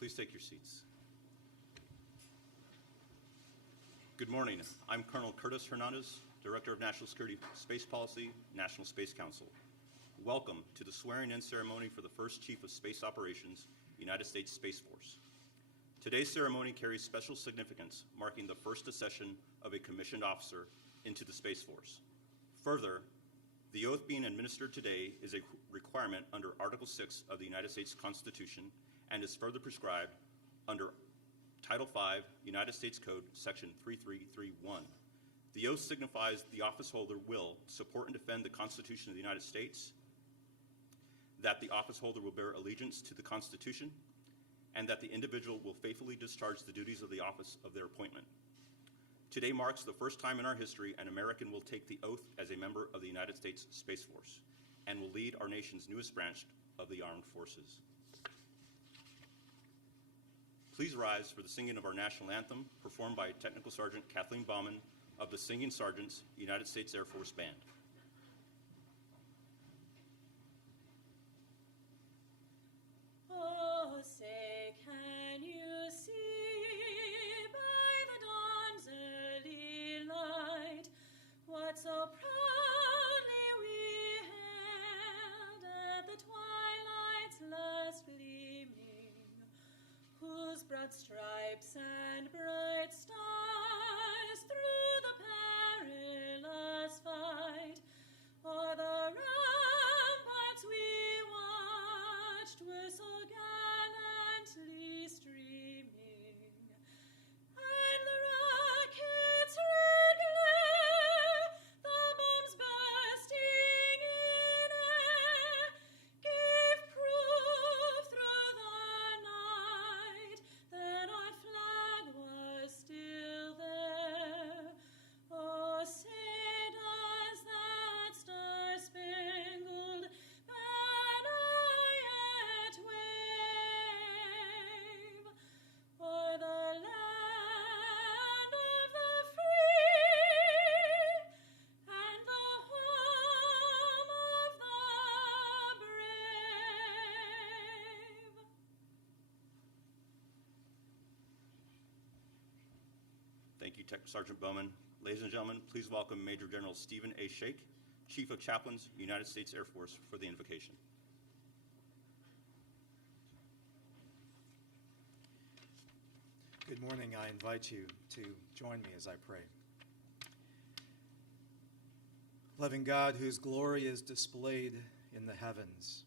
Please take your seats. Good morning. I'm Colonel Curtis Hernandez, Director of National Security Space Policy, National Space Council. Welcome to the swearing-in ceremony for the first Chief of Space Operations, United States Space Force. Today's ceremony carries special significance, marking the first accession of a commissioned officer into the Space Force. Further, the oath being administered today is a requirement under Article 6 of the United States Constitution and is further prescribed under Title 5, United States Code, Section 3331. The oath signifies the office holder will support and defend the Constitution of the United States, that the office holder will bear allegiance to the Constitution, and that the individual will faithfully discharge the duties of the office of their appointment. Today marks the first time in our history an American will take the oath as a member of the United States Space Force and will lead our nation's newest branch of the armed forces. Please rise for the singing of our national anthem, performed by Technical Sergeant Kathleen Baumann of the Singing Sergeants, United States Air Force Band. Oh, say, can you see by the dawn's early light what so proudly we hailed at the twilight's last gleaming, whose broad stripes and bright stars through the perilous fight o'er the ramparts we watched were so gallantly streaming, and the rockets' red glare, the bombs bursting in air, gave proof through the night that our flag was still there. Oh, say does that star-spangled banner yet wave o'er the land of the free and the home of the brave? Thank you, Tech Sergeant Bowman. Ladies and gentlemen, please welcome Major General Stephen A. Shake, Chief of Chaplains, United States Air Force, for the invocation. Good morning. I invite you to join me as I pray. Loving God, whose glory is displayed in the heavens,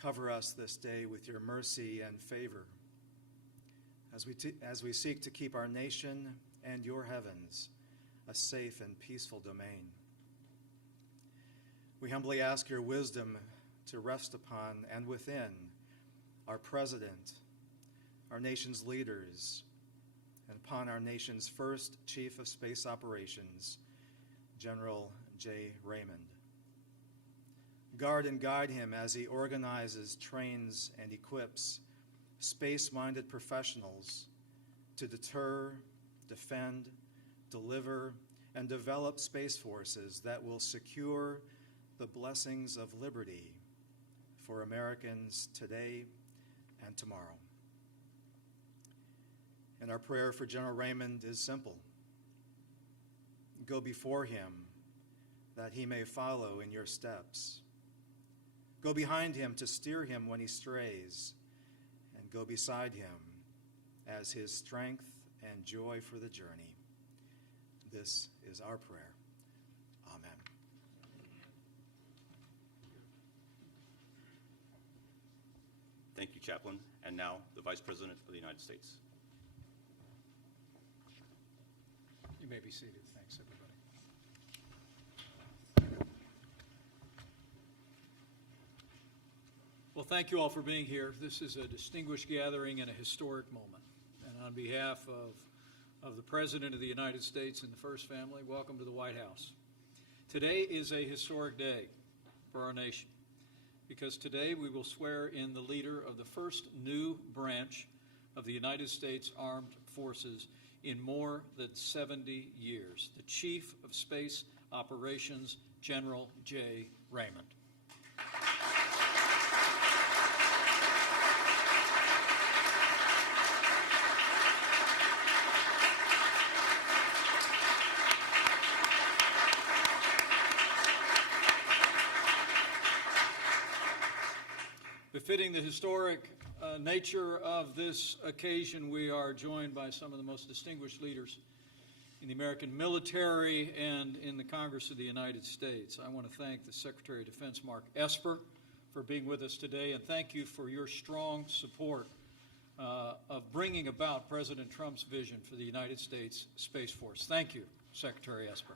cover us this day with your mercy and favor as we seek to keep our nation and your heavens a safe and peaceful domain. We humbly ask your wisdom to rest upon and within our president, our nation's leaders, and upon our nation's first Chief of Space Operations, General J. Raymond. Guard and guide him as he organizes, trains, and equips space-minded professionals to deter, defend, deliver, and develop space forces that will secure the blessings of liberty for Americans today and tomorrow. And our prayer for General Raymond is simple. Go before him that he may follow in your steps. Go behind him to steer him when he strays, and go beside him as his strength and joy for the journey. This is our prayer. Amen. Thank you, Chaplain. And now, the Vice President of the United States. You may be seated. Thanks, everybody. Well, thank you all for being here. This is a distinguished gathering and a historic moment. And on behalf of the President of the United States and the First Family, welcome to the White House. Today is a historic day for our nation because today we will swear in the leader of the first new branch of the United States Armed Forces in more than 70 years, the Chief of Space Operations, General J. Raymond. Befitting the historic nature of this occasion, we are joined by some of the most distinguished leaders in the American military and in the Congress of the United States. I want to thank the Secretary of Defense, Mark Esper, for being with us today, and thank you for your strong support of bringing about President Trump's vision for the United States Space Force. Thank you, Secretary Esper.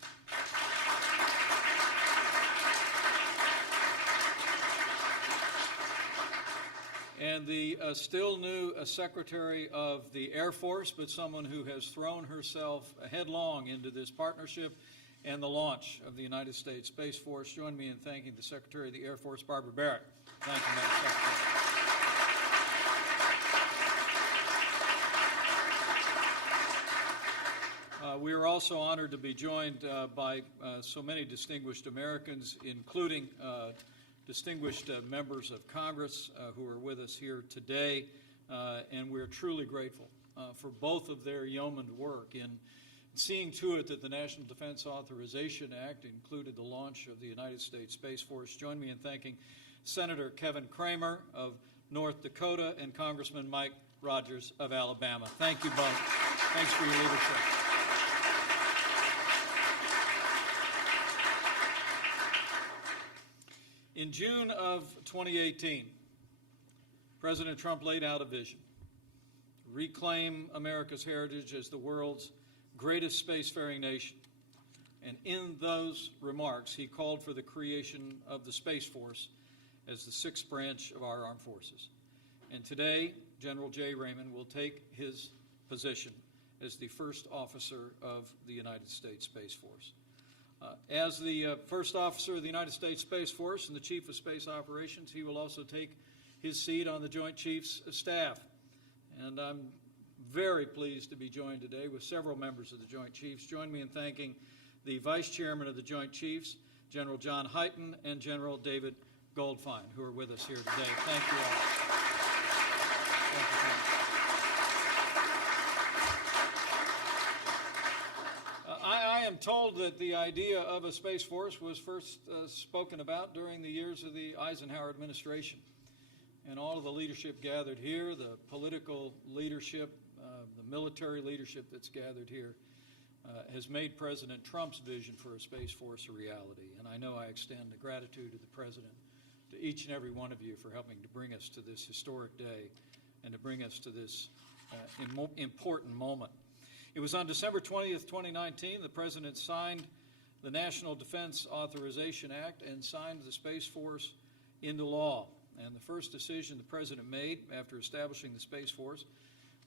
And the still new Secretary of the Air Force, but someone who has thrown herself headlong into this partnership and the launch of the United States Space Force. Join me in thanking the Secretary of the Air Force, Barbara Barrett. Thank you, Madam Secretary. We are also honored to be joined by so many distinguished Americans, including distinguished members of Congress who are with us here today, and we're truly grateful for both of their yeomaned work in seeing to it that the National Defense Authorization Act included the launch of the United States Space Force. Join me in thanking Senator Kevin Cramer of North Dakota and Congressman Mike Rogers of Alabama. Thank you both. Thanks for your leadership. In June of 2018, President Trump laid out a vision to reclaim America's heritage as the world's greatest spacefaring nation. And in those remarks, he called for the creation of the Space Force as the sixth branch of our armed forces. And today, General J. Raymond will take his position as the first officer of the United States Space Force. As the first officer of the United States Space Force and the Chief of Space Operations, he will also take his seat on the Joint Chiefs Staff. And I'm very pleased to be joined today with several members of the Joint Chiefs. Join me in thanking the Vice Chairman of the Joint Chiefs, General John Hyten, and General David Goldfein, who are with us here today. Thank you all. Thank you. I am told that the idea of a Space Force was first spoken about during the years of the Eisenhower administration. And all of the leadership gathered here, the political leadership, the military leadership that's gathered here, has made President Trump's vision for a Space Force a reality. And I know I extend the gratitude of the President to each and every one of you for helping to bring us to this historic day and to bring us to this important moment. It was on December 20th, 2019, the President signed the National Defense Authorization Act and signed the Space Force into law. And the first decision the President made after establishing the Space Force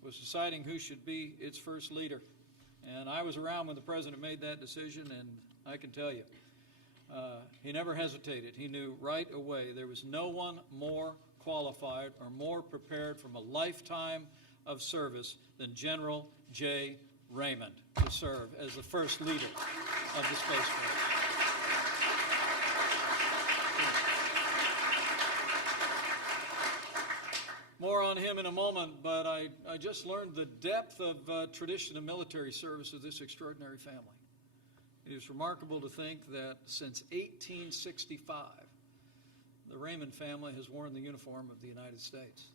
was deciding who should be its first leader. And I was around when the President made that decision, and I can tell you, he never hesitated. He knew right away there was no one more qualified or more prepared from a lifetime of service than General J. Raymond to serve as the first leader of the Space Force. More on him in a moment, but I just learned the depth of tradition of military service of this extraordinary family. It is remarkable to think that since 1865, the Raymond family has worn the uniform of the United States.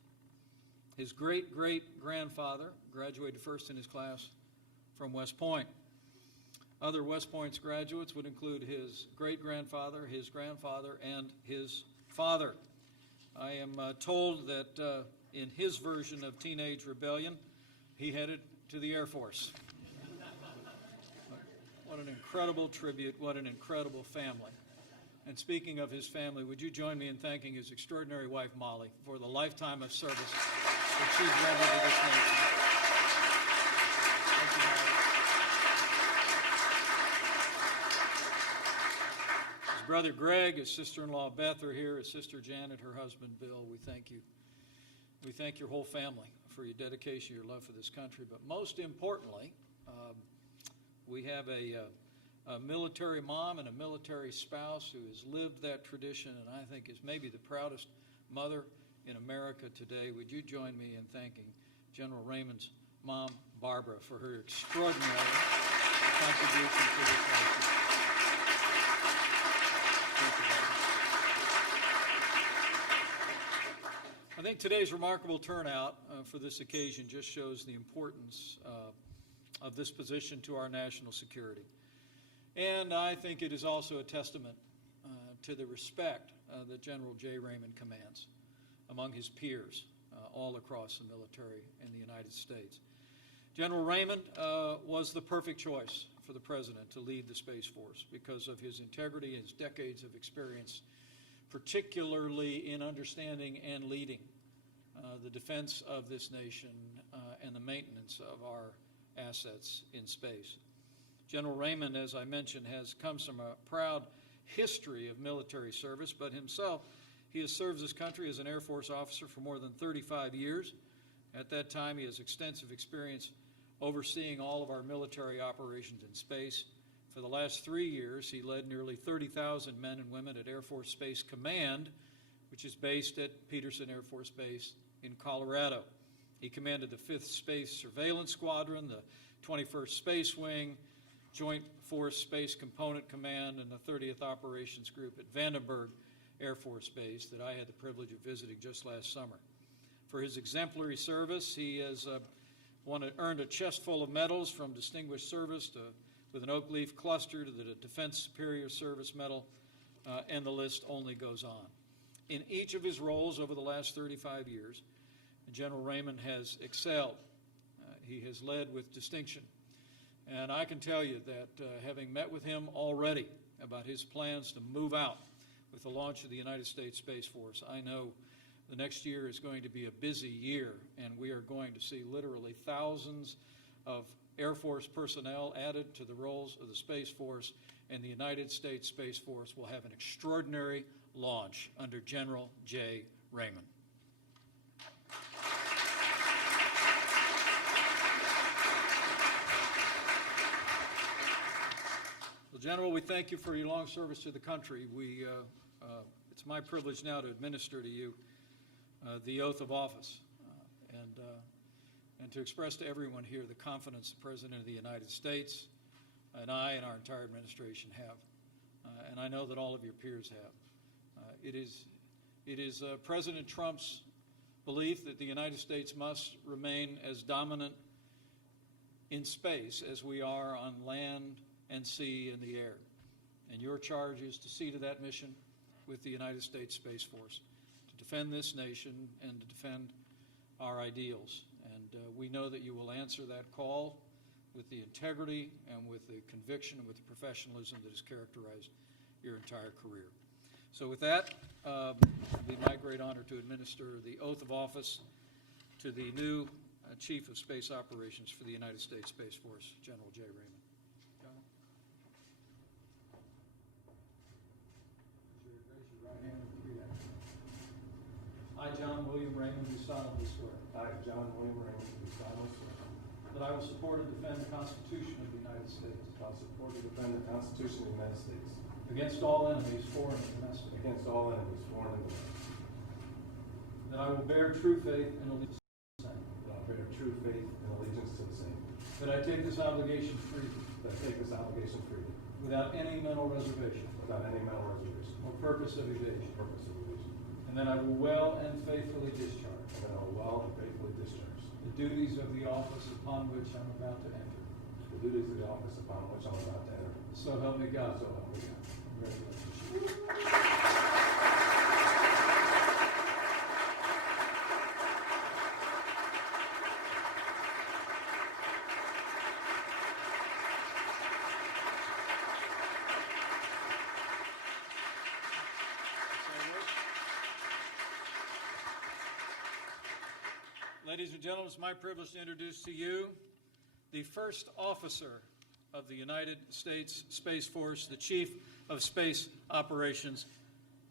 His great-great-grandfather graduated first in his class from West Point. Other West Point's graduates would include his great-grandfather, his grandfather, and his father. I am told that in his version of teenage rebellion, he headed to the Air Force. What an incredible tribute, what an incredible family. And speaking of his family, would you join me in thanking his extraordinary wife, Molly, for the lifetime of service that she's rendered to this nation. Thank you, Molly. His brother Greg, his sister-in-law Beth are here, his sister Janet, her husband Bill. We thank you. We thank your whole family for your dedication, your love for this country. But most importantly, we have a military mom and a military spouse who has lived that tradition and I think is maybe the proudest mother in America today. Would you join me in thanking General Raymond's mom, Barbara, for her extraordinary contribution to this nation. Thank you, Barbara. think today's remarkable turnout for this occasion just shows the importance of this position to our national security. And I think it is also a testament to the respect that General J. Raymond commands among his peers all across the military in the United States. General Raymond was the perfect choice for the President to lead the Space Force because of his integrity, his decades of experience, particularly in understanding and leading the defense of this nation and the maintenance of our assets in space. General Raymond, as I mentioned, comes from a proud history of military service, but himself, he has served his country as an Air Force officer for more than 35 years. At that time, he has extensive experience overseeing all of our military operations in space. For the last 3 years, he led nearly 30,000 men and women at Air Force Space Command, which is based at Peterson Air Force Base in Colorado. He commanded the 5th Space Surveillance Squadron, the 21st Space Wing, Joint Force Space Component Command, and the 30th Operations Group at Vandenberg Air Force Base that I had the privilege of visiting just last summer. For his exemplary service, he has earned a chest full of medals, from Distinguished Service with an Oak Leaf Cluster to the Defense Superior Service Medal, and the list only goes on. In each of his roles over the last 35 years, General Raymond has excelled. He has led with distinction. And I can tell you that having met with him already about his plans to move out with the launch of the United States Space Force, I know the next year is going to be a busy year, and we are going to see literally thousands of Air Force personnel added to the roles of the Space Force, and the United States Space Force will have an extraordinary launch under General J. Raymond. Well, General, we thank you for your long service to the country. It's my privilege now to administer to you the oath of office and to express to everyone here the confidence the President of the United States and I and our entire administration have, and I know that all of your peers have. It is President Trump's belief that the United States must remain as dominant in space as we are on land and sea and the air. And your charge is to see to that mission with the United States Space Force, to defend this nation and to defend our ideals. And we know that you will answer that call with the integrity and with the conviction and with the professionalism that has characterized your entire career. So with that, it will be my great honor to administer the oath of office to the new Chief of Space Operations for the United States Space Force, General J. Raymond. General? Raise your right hand and repeat after me. I, John William Raymond, do solemnly swear I, John William Raymond, do solemnly swear that I will support and defend the Constitution of the United States that I will support and defend the Constitution of the United States against all enemies, foreign and domestic, against all enemies, foreign and domestic, that I will bear true faith and allegiance to the same, that I will bear true faith and allegiance to the same, that I take this obligation freely, that I take this obligation freely, without any mental reservation without any mental reservation or purpose of evasion, or purpose of evasion, and that I will well and faithfully discharge and that I will well and faithfully discharge the duties of the office upon which I'm about to enter. the duties of the office upon which I am about to enter. So help me God. So help me God. Congratulations. Ladies and gentlemen, it's my privilege to introduce to you the first officer of the United States Space Force, the Chief of Space Operations,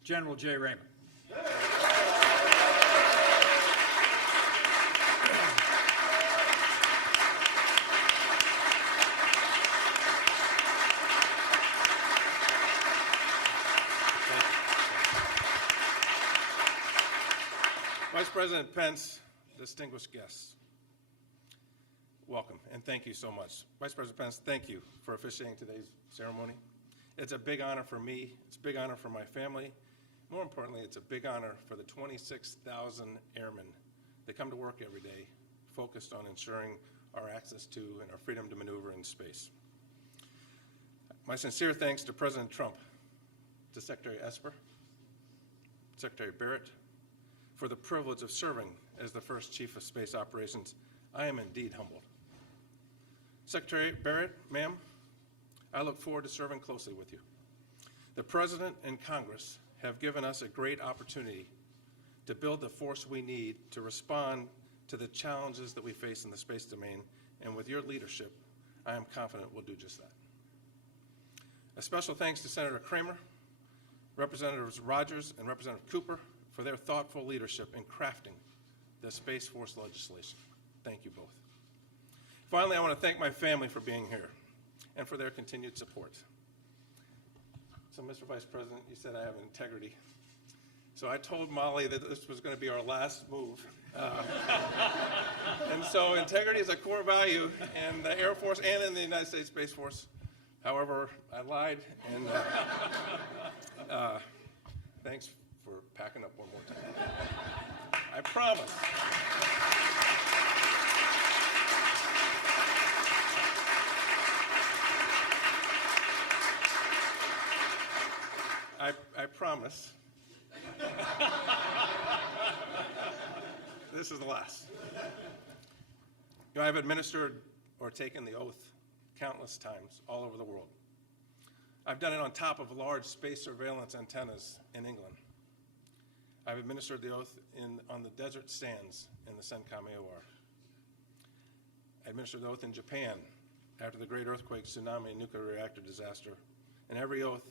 General J. Raymond. Vice President Pence, distinguished guests, welcome and thank you so much. Vice President Pence, thank you for officiating today's ceremony. It's a big honor for me. It's a big honor for my family, more importantly, it's a big honor for the 26,000 airmen that come to work every day focused on ensuring our access to and our freedom to maneuver in space. My sincere thanks to President Trump, to Secretary Esper, Secretary Barrett, for the privilege of serving as the first Chief of Space Operations. I am indeed humbled. Secretary Barrett, ma'am, I look forward to serving closely with you. The President and Congress have given us a great opportunity to build the force we need to respond to the challenges that we face in the space domain, and with your leadership, I am confident we'll do just that. A special thanks to Senator Kramer, Representatives Rogers and Representative Cooper for their thoughtful leadership in crafting the Space Force legislation. Thank you both. Finally, I want to thank my family for being here and for their continued support. So, Mr. Vice President, you said I have integrity. So I told Molly that this was going to be our last move. And so integrity is a core value in the Air Force and in the United States Space Force. However, I lied, and thanks for packing up one more time. I promise. I promise. This is the last. You know, I've administered or taken the oath countless times all over the world. I've done it on top of large space surveillance antennas in England. I've administered the oath on the desert sands in the Senkaku. I administered the oath in Japan after the great earthquake, tsunami, and nuclear reactor disaster. And every oath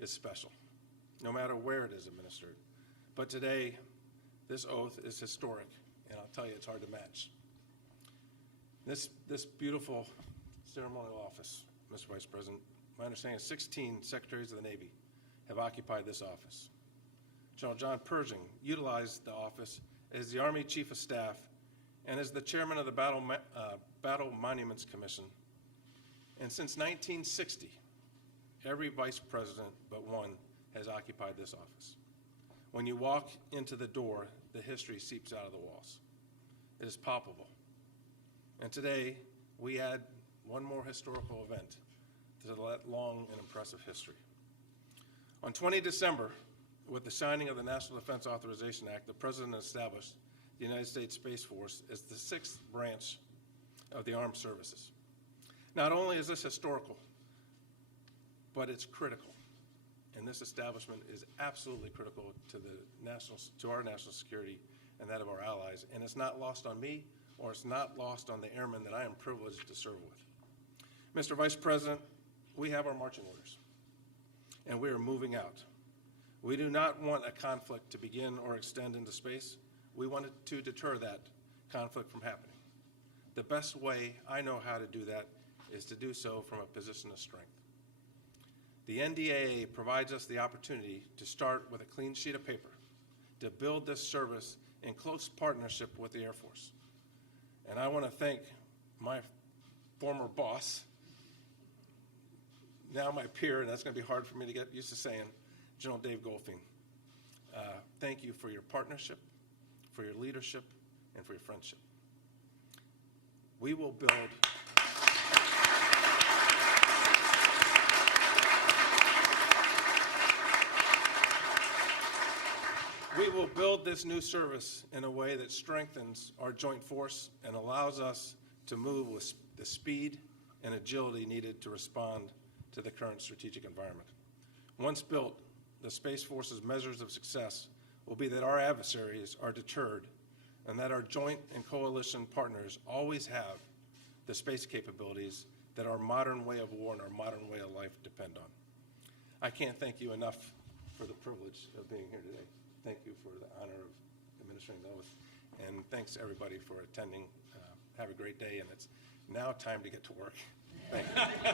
is special, no matter where it is administered. But today, this oath is historic, and I'll tell you, it's hard to match. This beautiful ceremonial office, Mr. Vice President, my understanding is 16 Secretaries of the Navy have occupied this office. General John Pershing utilized the office as the Army Chief of Staff and as the Chairman of the Battle Monuments Commission. And since 1960, every Vice President but one has occupied this office. When you walk into the door, the history seeps out of the walls. It is palpable. And today, we add one more historical event to that long and impressive history. On 20 December, with the signing of the National Defense Authorization Act, the President established the United States Space Force as the 6th branch of the armed services. Not only is this historical, but it's critical. And this establishment is absolutely critical to our national security and that of our allies. And it's not lost on me, or it's not lost on the airmen that I am privileged to serve with. Mr. Vice President, we have our marching orders, and we are moving out. We do not want a conflict to begin or extend into space. We want to deter that conflict from happening. The best way I know how to do that is to do so from a position of strength. The NDAA provides us the opportunity to start with a clean sheet of paper, to build this service in close partnership with the Air Force. And I want to thank my former boss, now my peer, and that's going to be hard for me to get used to saying, General Dave Goldfein. Thank you for your partnership, for your leadership, and for your friendship. We will build this new service in a way that strengthens our joint force and allows us to move with the speed and agility needed to respond to the current strategic environment. Once built, the Space Force's measures of success will be that our adversaries are deterred and that our joint and coalition partners always have the space capabilities that our modern way of war and our modern way of life depend on. I can't thank you enough for the privilege of being here today. Thank you for the honor of administering the oath. And thanks, everybody, for attending. Have a great day, and it's now time to get to work. Thank you.